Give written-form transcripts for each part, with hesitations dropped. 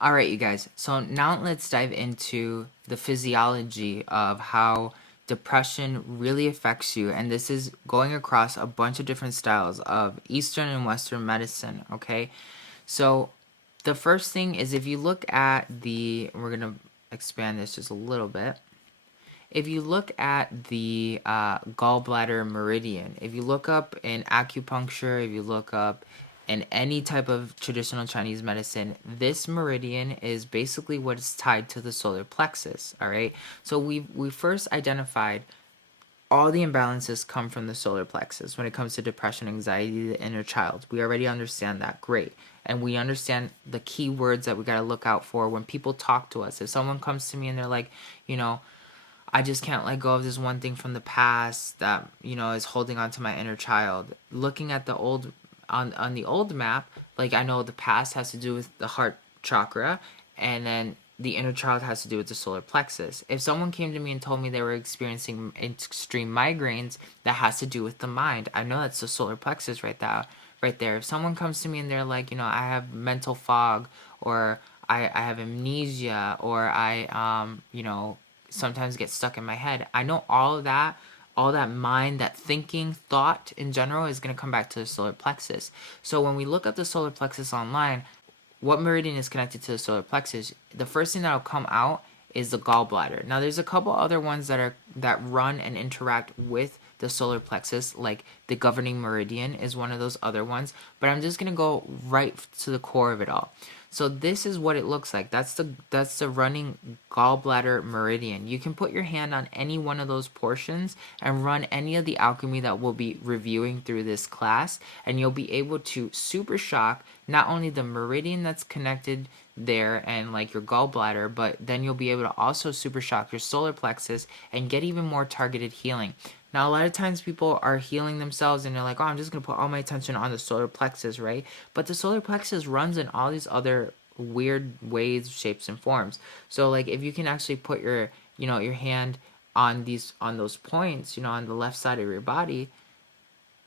All right, you guys. So now let's dive into the physiology of how depression really affects you. And this is going across a bunch of different styles of Eastern and Western medicine, okay? So the first thing is if you look at we're going to expand this just a little bit. If you look at the gallbladder meridian, if you look up in acupuncture, if you look up in any type of traditional Chinese medicine, this meridian is basically what is tied to the solar plexus. All right. So we first identified all the imbalances come from the solar plexus when it comes to depression, anxiety, the inner child. We already understand that. Great. And we understand the key words that we got to look out for when people talk to us. If someone comes to me and they're like, I just can't let go of this one thing from the past that, is holding on to my inner child. Looking at the old, on the old map, like I know the past has to do with the heart chakra, and then the inner child has to do with the solar plexus. If someone came to me and told me they were experiencing extreme migraines, that has to do with the mind. I know that's the solar plexus right there. If someone comes to me and they're like, I have mental fog, or I have amnesia, or sometimes get stuck in my head. I know all that mind, that thinking, thought in general is going to come back to the solar plexus. So when we look up the solar plexus online, what meridian is connected to the solar plexus, the first thing that'll come out is the gallbladder. Now there's a couple other ones that run and interact with the solar plexus, like the governing meridian is one of those other ones, but I'm just going to go right to the core of it all. So this is what it looks like. That's the running gallbladder meridian. You can put your hand on any one of those portions and run any of the alchemy that we'll be reviewing through this class, and you'll be able to super shock not only the meridian that's connected there and like your gallbladder, but then you'll be able to also super shock your solar plexus and get even more targeted healing. Now, a lot of times people are healing themselves and they're like, oh, I'm just going to put all my attention on the solar plexus, right? But the solar plexus runs in all these other weird ways, shapes, and forms. So, like, if you can actually put your hand on those points, on the left side of your body,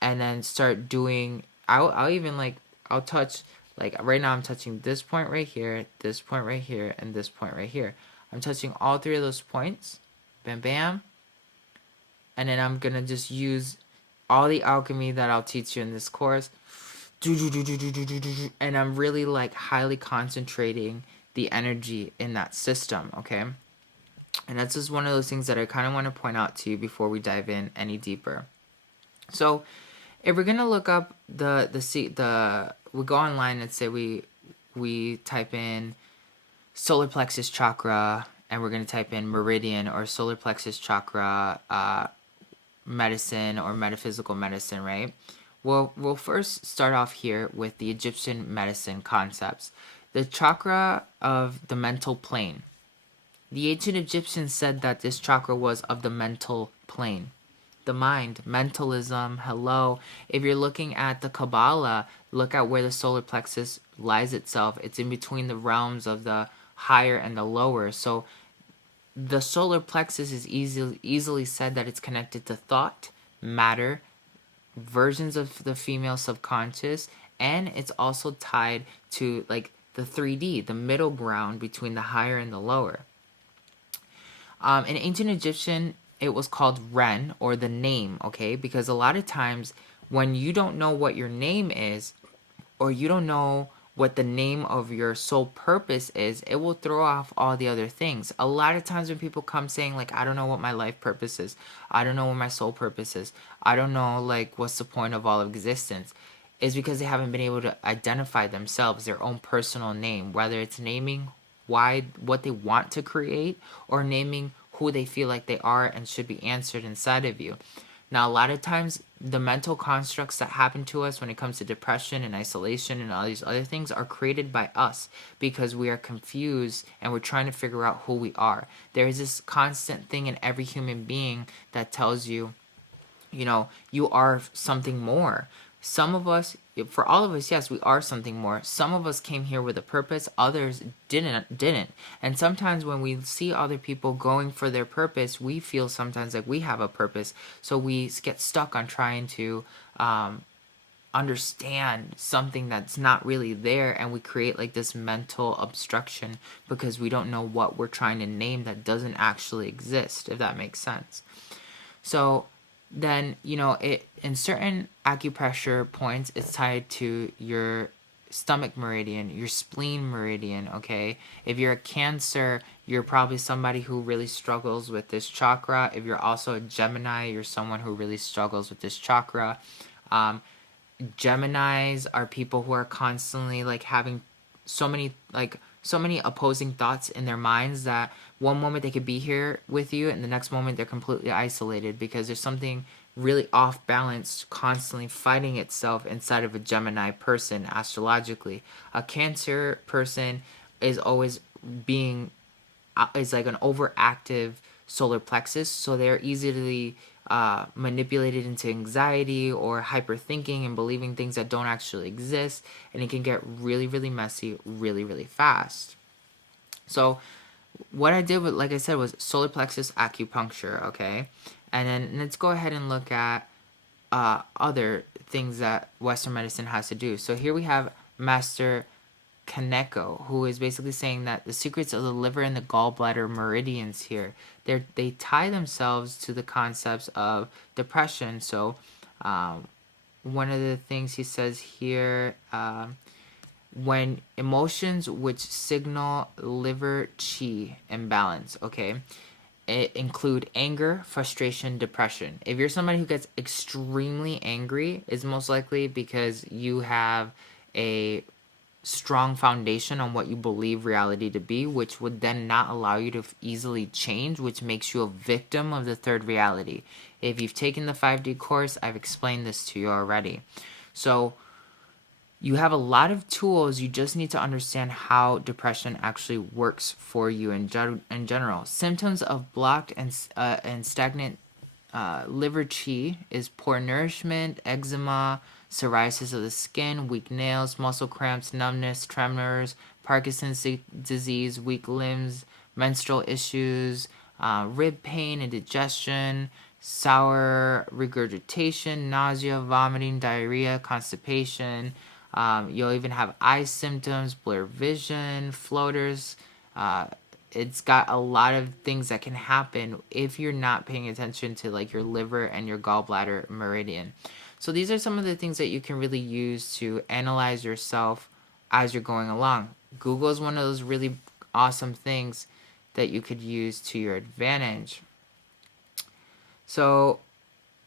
and then start doing, I'll even, like, I'll touch, like, right now I'm touching this point right here, this point right here, and this point right here. I'm touching all three of those points. Bam, bam. And then I'm going to just use all the alchemy that I'll teach you in this course. And I'm really like highly concentrating the energy in that system, okay? And that's just one of those things that I kind of want to point out to you before we dive in any deeper. So if we're going to look up we go online and say we type in solar plexus chakra, and we're going to type in meridian or solar plexus chakra medicine or metaphysical medicine, right? We'll first start off here with the Egyptian medicine concepts. The chakra of the mental plane. The ancient Egyptians said that this chakra was of the mental plane. The mind, mentalism, hello. If you're looking at the Kabbalah, look at where the solar plexus lies itself. It's in between the realms of the higher and the lower. So the solar plexus is easily said that it's connected to thought, matter, versions of the female subconscious, and it's also tied to like the 3D, the middle ground between the higher and the lower. In ancient Egyptian, it was called Ren, or the name, okay? Because a lot of times when you don't know what your name is, or you don't know what the name of your soul purpose is, it will throw off all the other things. A lot of times when people come saying like, I don't know what my life purpose is, I don't know what my soul purpose is, I don't know like what's the point of all of existence, is because they haven't been able to identify themselves, their own personal name, whether it's naming what they want to create, or naming who they feel like they are and should be answered inside of you. Now, a lot of times, the mental constructs that happen to us when it comes to depression and isolation and all these other things are created by us because we are confused and we're trying to figure out who we are. There is this constant thing in every human being that tells you, you are something more. Some of us, for all of us, yes, we are something more. Some of us came here with a purpose, others didn't. And sometimes when we see other people going for their purpose, we feel sometimes like we have a purpose. So we get stuck on trying to understand something that's not really there, and we create like this mental obstruction because we don't know what we're trying to name that doesn't actually exist, if that makes sense. So then, you know, it in certain acupressure points, it's tied to your stomach meridian, your spleen meridian, okay? If you're a Cancer, you're probably somebody who really struggles with this chakra. If you're also a Gemini, you're someone who really struggles with this chakra. Geminis are people who are constantly like having so many opposing thoughts in their minds that one moment they could be here with you and the next moment they're completely isolated because there's something really off balance constantly fighting itself inside of a Gemini person astrologically. A Cancer person is always being is like an overactive solar plexus, so they're easily manipulated into anxiety or hyperthinking and believing things that don't actually exist, and it can get really, really messy really, really fast. So what I did with, like I said, was solar plexus acupuncture, okay? And then let's go ahead and look at other things that Western medicine has to do. So here we have Master Kaneko, who is basically saying that the secrets of the liver and the gallbladder meridians here, they tie themselves to the concepts of depression. So one of the things he says here, when emotions which signal liver chi imbalance, okay, it include anger, frustration, depression. If you're somebody who gets extremely angry, it's most likely because you have a strong foundation on what you believe reality to be, which would then not allow you to easily change, which makes you a victim of the third reality. If you've taken the 5D course, I've explained this to you already. So you have a lot of tools, you just need to understand how depression actually works for you in general. Symptoms of blocked and stagnant liver chi is poor nourishment, eczema, psoriasis of the skin, weak nails, muscle cramps, numbness, tremors, Parkinson's disease, weak limbs, menstrual issues, rib pain, indigestion, sour regurgitation, nausea, vomiting, diarrhea, constipation. You'll even have eye symptoms, blurred vision, floaters. It's got a lot of things that can happen if you're not paying attention to like your liver and your gallbladder meridian. So these are some of the things that you can really use to analyze yourself as you're going along. Google is one of those really awesome things that you could use to your advantage. So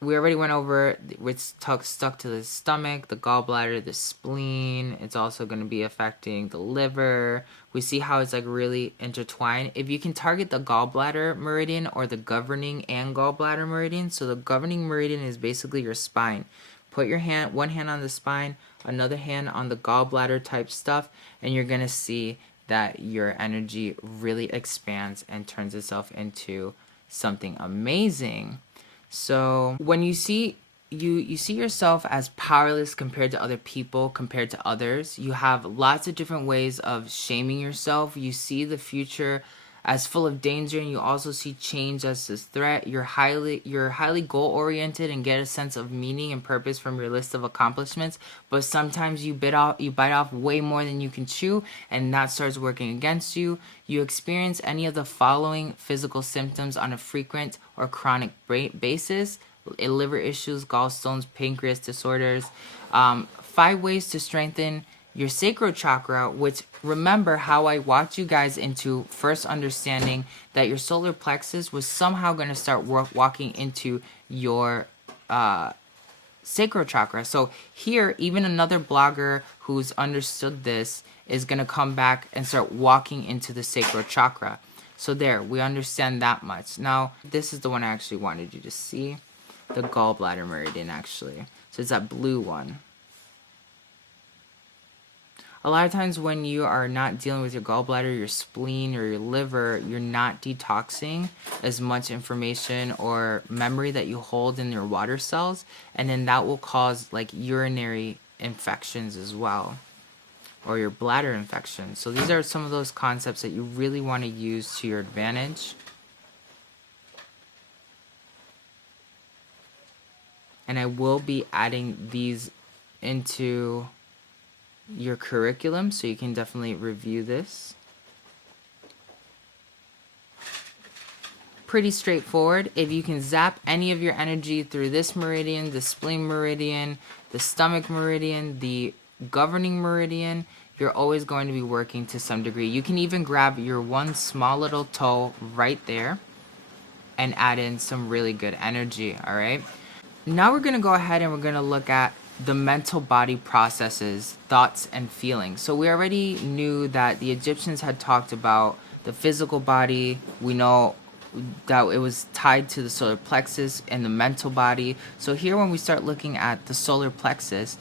we already went over, it's stuck to the stomach, the gallbladder, the spleen. It's also going to be affecting the liver. We see how it's like really intertwined. If you can target the gallbladder meridian or the governing and gallbladder meridian, so the governing meridian is basically your spine. Put your one hand on the spine, another hand on the gallbladder type stuff, and you're going to see that your energy really expands and turns itself into something amazing. So when you see yourself as powerless compared to other people, compared to others, you have lots of different ways of shaming yourself. You see the future as full of danger, and you also see change as this threat. You're highly goal oriented and get a sense of meaning and purpose from your list of accomplishments, but sometimes you bite off way more than you can chew, and that starts working against you. You experience any of the following physical symptoms on a frequent or chronic basis: liver issues, gallstones, pancreas disorders. 5 ways to strengthen your sacral chakra, which, remember how I walked you guys into first understanding that your solar plexus was somehow going to start walking into your sacral chakra. So here, even another blogger who's understood this is going to come back and start walking into the sacral chakra. So there, we understand that much. Now, this is the one I actually wanted you to see. The gallbladder meridian, actually. So it's that blue one. A lot of times when you are not dealing with your gallbladder, your spleen, or your liver, you're not detoxing as much information or memory that you hold in your water cells, and then that will cause like urinary infections as well, or your bladder infections. So these are some of those concepts that you really want to use to your advantage. And I will be adding these into your curriculum, so you can definitely review this. Pretty straightforward. If you can zap any of your energy through this meridian, the spleen meridian, the stomach meridian, the governing meridian, you're always going to be working to some degree. You can even grab your one small little toe right there and add in some really good energy, all right? Now we're going to go ahead and we're going to look at the mental body processes, thoughts, and feelings. So we already knew that the Egyptians had talked about the physical body. We know that it was tied to the solar plexus and the mental body. So here when we start looking at the solar plexus,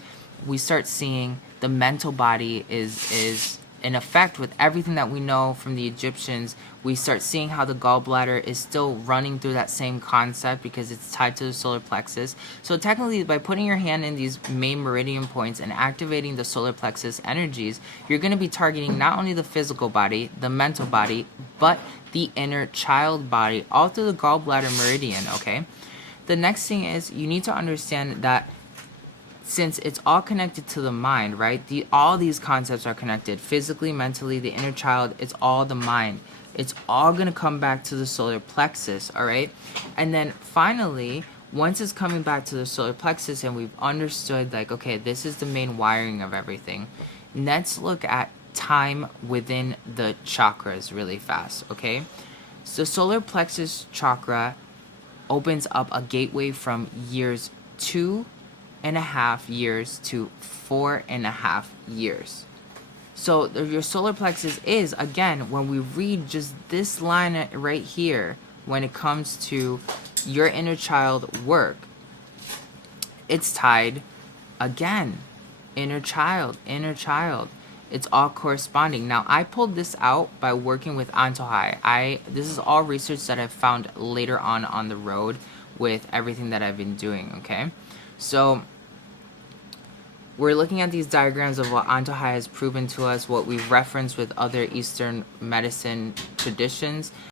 we start seeing the mental body is in effect with everything that we know from the Egyptians. We start seeing how the gallbladder is still running through that same concept because it's tied to the solar plexus. So technically, by putting your hand in these main meridian points and activating the solar plexus energies, you're going to be targeting not only the physical body, the mental body, but the inner child body, all through the gallbladder meridian, okay? The next thing is you need to understand that since it's all connected to the mind, right? All these concepts are connected. Physically, mentally, the inner child, it's all the mind. It's all going to come back to the solar plexus, all right? And then finally, once it's coming back to the solar plexus and we've understood, like, okay, this is the main wiring of everything, let's look at time within the chakras really fast, okay? So solar plexus chakra opens up a gateway from years 2.5 years to 4.5 years. So your solar plexus is, again, when we read just this line right here, when it comes to your inner child work, it's tied, again, inner child. It's all corresponding. Now, I pulled this out by working with Antojai. This is all research that I've found later on the road with everything that I've been doing, okay? So we're looking at these diagrams of what Antojai has proven to us, what we've referenced with other Eastern medicine traditions,